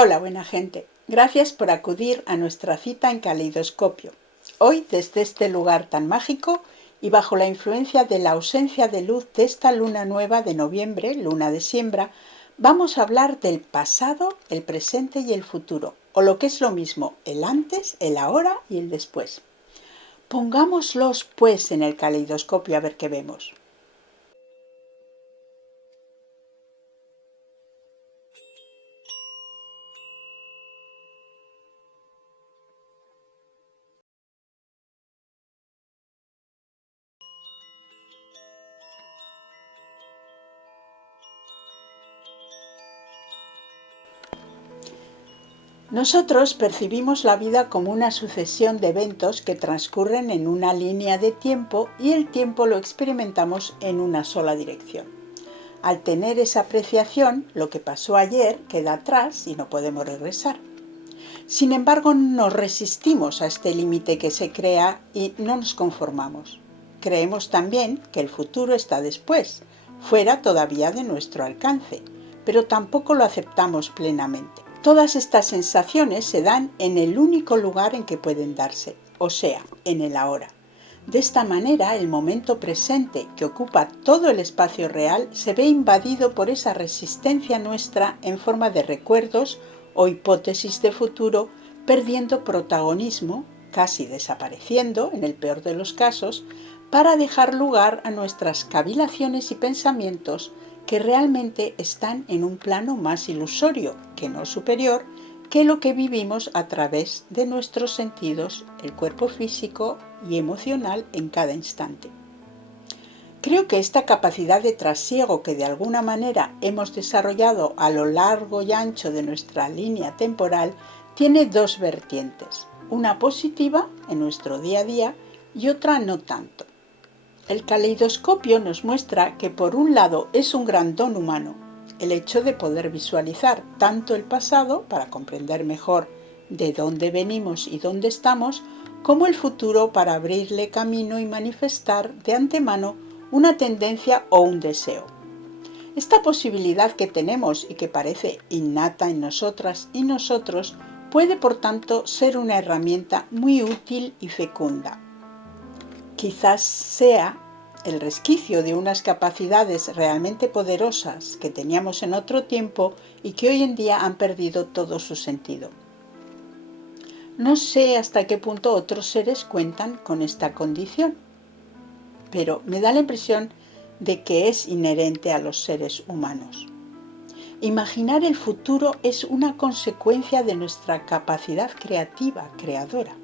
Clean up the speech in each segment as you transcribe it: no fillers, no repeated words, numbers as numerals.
Hola, buena gente. Gracias por acudir a nuestra cita en Caleidoscopio. Hoy, desde este lugar tan mágico y bajo la influencia de la ausencia de luz de esta luna nueva de noviembre, luna de siembra, vamos a hablar del pasado, el presente y el futuro, o lo que es lo mismo, el antes, el ahora y el después. Pongámoslos, pues, en el caleidoscopio a ver qué vemos. Nosotros percibimos la vida como una sucesión de eventos que transcurren en una línea de tiempo y el tiempo lo experimentamos en una sola dirección. Al tener esa apreciación, lo que pasó ayer queda atrás y no podemos regresar. Sin embargo, nos resistimos a este límite que se crea y no nos conformamos. Creemos también que el futuro está después, fuera todavía de nuestro alcance, pero tampoco lo aceptamos plenamente. Todas estas sensaciones se dan en el único lugar en que pueden darse, o sea, en el ahora. De esta manera, el momento presente, que ocupa todo el espacio real, se ve invadido por esa resistencia nuestra en forma de recuerdos o hipótesis de futuro, perdiendo protagonismo, casi desapareciendo, en el peor de los casos, para dejar lugar a nuestras cavilaciones y pensamientos que realmente están en un plano más ilusorio, que no superior, que lo que vivimos a través de nuestros sentidos, el cuerpo físico y emocional en cada instante. Creo que esta capacidad de trasiego que de alguna manera hemos desarrollado a lo largo y ancho de nuestra línea temporal tiene dos vertientes, una positiva en nuestro día a día y otra no tanto. El caleidoscopio nos muestra que por un lado es un gran don humano, el hecho de poder visualizar tanto el pasado para comprender mejor de dónde venimos y dónde estamos, como el futuro para abrirle camino y manifestar de antemano una tendencia o un deseo. Esta posibilidad que tenemos y que parece innata en nosotras y nosotros puede por tanto ser una herramienta muy útil y fecunda. Quizás sea el resquicio de unas capacidades realmente poderosas que teníamos en otro tiempo y que hoy en día han perdido todo su sentido. No sé hasta qué punto otros seres cuentan con esta condición, pero me da la impresión de que es inherente a los seres humanos. Imaginar el futuro es una consecuencia de nuestra capacidad creativa, creadora.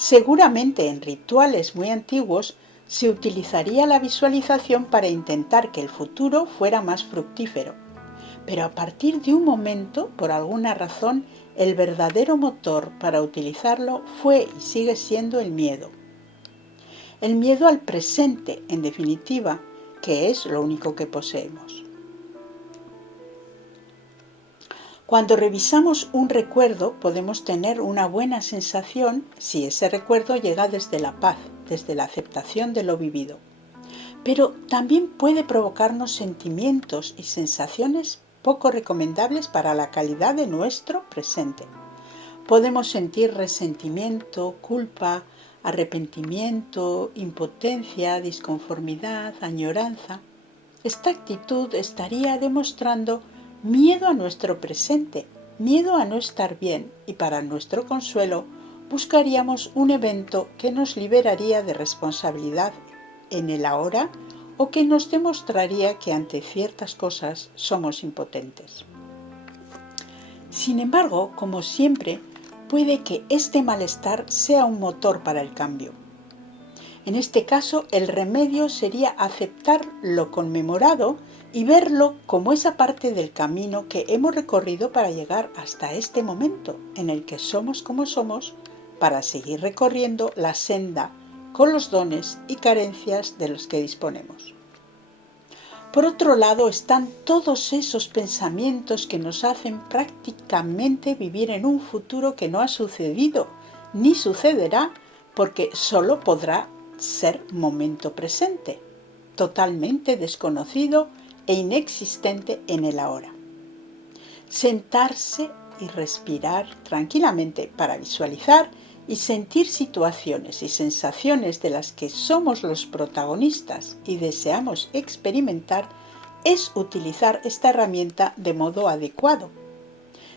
Seguramente en rituales muy antiguos se utilizaría la visualización para intentar que el futuro fuera más fructífero. Pero a partir de un momento, por alguna razón, el verdadero motor para utilizarlo fue y sigue siendo el miedo. El miedo al presente, en definitiva, que es lo único que poseemos. Cuando revisamos un recuerdo podemos tener una buena sensación si ese recuerdo llega desde la paz, desde la aceptación de lo vivido. Pero también puede provocarnos sentimientos y sensaciones poco recomendables para la calidad de nuestro presente. Podemos sentir resentimiento, culpa, arrepentimiento, impotencia, disconformidad, añoranza. Esta actitud estaría demostrando miedo a nuestro presente, miedo a no estar bien, y para nuestro consuelo buscaríamos un evento que nos liberaría de responsabilidad en el ahora o que nos demostraría que ante ciertas cosas somos impotentes. Sin embargo, como siempre, puede que este malestar sea un motor para el cambio. En este caso, el remedio sería aceptar lo conmemorado y verlo como esa parte del camino que hemos recorrido para llegar hasta este momento en el que somos como somos, para seguir recorriendo la senda con los dones y carencias de los que disponemos. Por otro lado están todos esos pensamientos que nos hacen prácticamente vivir en un futuro que no ha sucedido ni sucederá, porque solo podrá ser momento presente, totalmente desconocido e inexistente en el ahora. Sentarse y respirar tranquilamente para visualizar y sentir situaciones y sensaciones de las que somos los protagonistas y deseamos experimentar es utilizar esta herramienta de modo adecuado,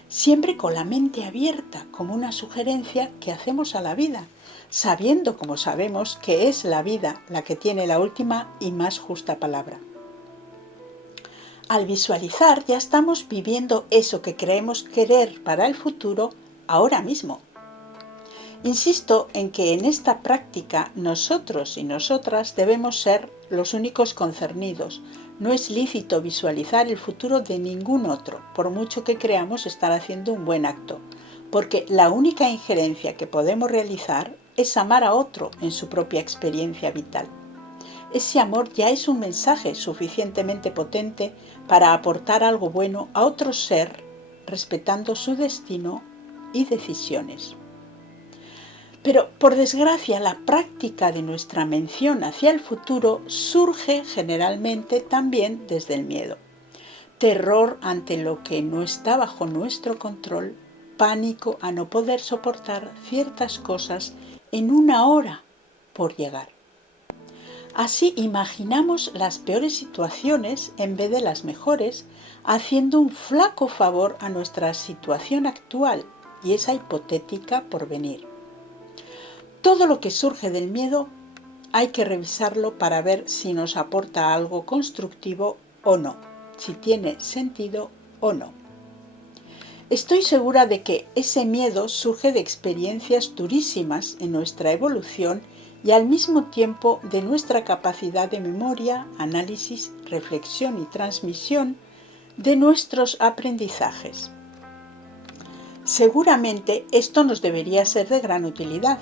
siempre con la mente abierta como una sugerencia que hacemos a la vida, sabiendo como sabemos que es la vida la que tiene la última y más justa palabra. Al visualizar ya estamos viviendo eso que creemos querer para el futuro ahora mismo. Insisto en que en esta práctica nosotros y nosotras debemos ser los únicos concernidos. No es lícito visualizar el futuro de ningún otro, por mucho que creamos estar haciendo un buen acto, porque la única injerencia que podemos realizar es amar a otro en su propia experiencia vital. Ese amor ya es un mensaje suficientemente potente para aportar algo bueno a otro ser, respetando su destino y decisiones. Pero, por desgracia, la práctica de nuestra mención hacia el futuro surge generalmente también desde el miedo. Terror ante lo que no está bajo nuestro control, pánico a no poder soportar ciertas cosas en una hora por llegar. Así imaginamos las peores situaciones en vez de las mejores, haciendo un flaco favor a nuestra situación actual y esa hipotética porvenir. Todo lo que surge del miedo hay que revisarlo para ver si nos aporta algo constructivo o no, si tiene sentido o no. Estoy segura de que ese miedo surge de experiencias durísimas en nuestra evolución y al mismo tiempo de nuestra capacidad de memoria, análisis, reflexión y transmisión de nuestros aprendizajes. Seguramente esto nos debería ser de gran utilidad,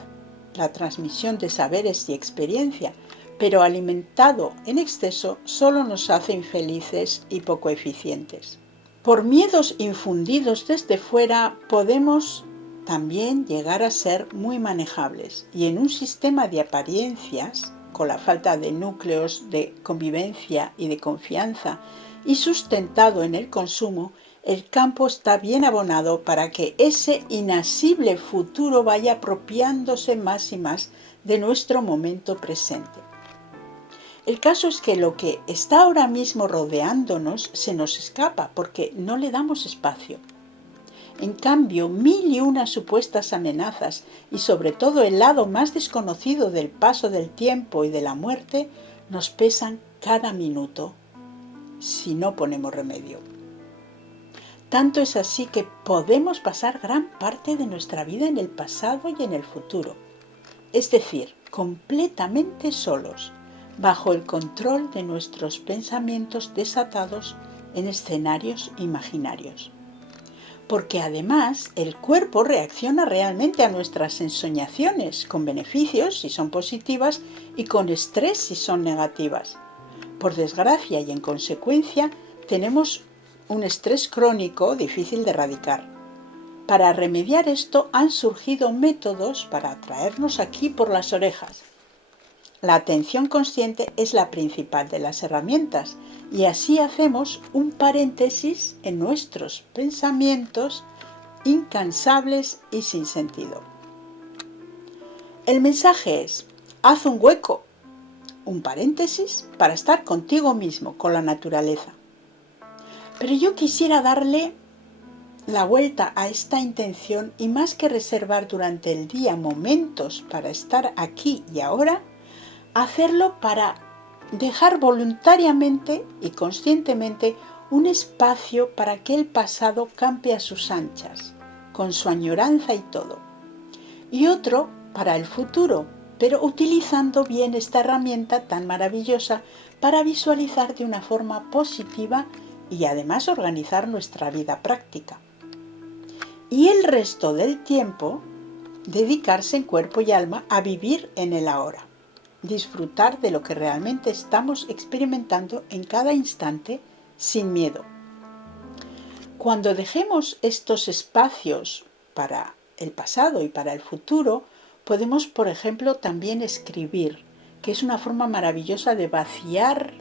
la transmisión de saberes y experiencia, pero alimentado en exceso solo nos hace infelices y poco eficientes. Por miedos infundidos desde fuera podemos también llegar a ser muy manejables y en un sistema de apariencias, con la falta de núcleos de convivencia y de confianza y sustentado en el consumo, el campo está bien abonado para que ese inasible futuro vaya apropiándose más y más de nuestro momento presente. El caso es que lo que está ahora mismo rodeándonos se nos escapa porque no le damos espacio. En cambio, mil y una supuestas amenazas y sobre todo el lado más desconocido del paso del tiempo y de la muerte nos pesan cada minuto si no ponemos remedio. Tanto es así que podemos pasar gran parte de nuestra vida en el pasado y en el futuro, es decir, completamente solos, bajo el control de nuestros pensamientos desatados en escenarios imaginarios. Porque además el cuerpo reacciona realmente a nuestras ensoñaciones, con beneficios si son positivas y con estrés si son negativas. Por desgracia y en consecuencia tenemos un estrés crónico difícil de erradicar. Para remediar esto han surgido métodos para traernos aquí por las orejas. La atención consciente es la principal de las herramientas y así hacemos un paréntesis en nuestros pensamientos incansables y sin sentido. El mensaje es: haz un hueco, un paréntesis para estar contigo mismo, con la naturaleza. Pero yo quisiera darle la vuelta a esta intención y más que reservar durante el día momentos para estar aquí y ahora, hacerlo para dejar voluntariamente y conscientemente un espacio para que el pasado campe a sus anchas, con su añoranza y todo, y otro para el futuro, pero utilizando bien esta herramienta tan maravillosa para visualizar de una forma positiva y además organizar nuestra vida práctica. Y el resto del tiempo, dedicarse en cuerpo y alma a vivir en el ahora. Disfrutar de lo que realmente estamos experimentando en cada instante sin miedo. Cuando dejemos estos espacios para el pasado y para el futuro, podemos, por ejemplo, también escribir, que es una forma maravillosa de vaciar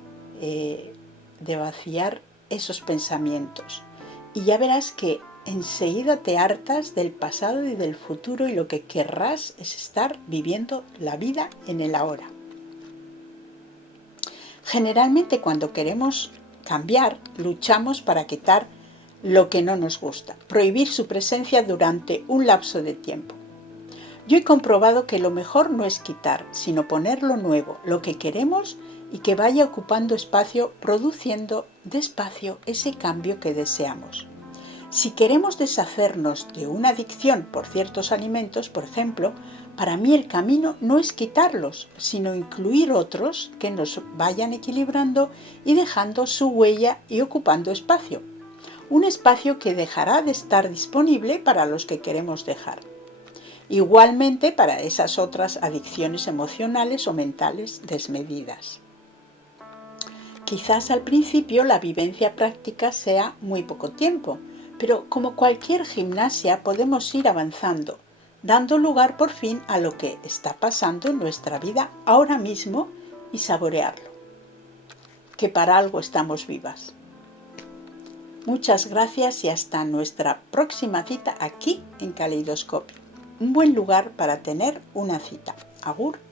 esos pensamientos. Y ya verás que enseguida te hartas del pasado y del futuro y lo que querrás es estar viviendo la vida en el ahora. Generalmente cuando queremos cambiar, luchamos para quitar lo que no nos gusta, prohibir su presencia durante un lapso de tiempo. Yo he comprobado que lo mejor no es quitar, sino poner lo nuevo, lo que queremos y que vaya ocupando espacio, produciendo despacio ese cambio que deseamos. Si queremos deshacernos de una adicción por ciertos alimentos, por ejemplo, para mí el camino no es quitarlos, sino incluir otros que nos vayan equilibrando y dejando su huella y ocupando espacio. Un espacio que dejará de estar disponible para los que queremos dejar. Igualmente para esas otras adicciones emocionales o mentales desmedidas. Quizás al principio la vivencia práctica sea muy poco tiempo, pero como cualquier gimnasia podemos ir avanzando, dando lugar por fin a lo que está pasando en nuestra vida ahora mismo y saborearlo, que para algo estamos vivas. Muchas gracias y hasta nuestra próxima cita aquí en Caleidoscopio. Un buen lugar para tener una cita. Agur.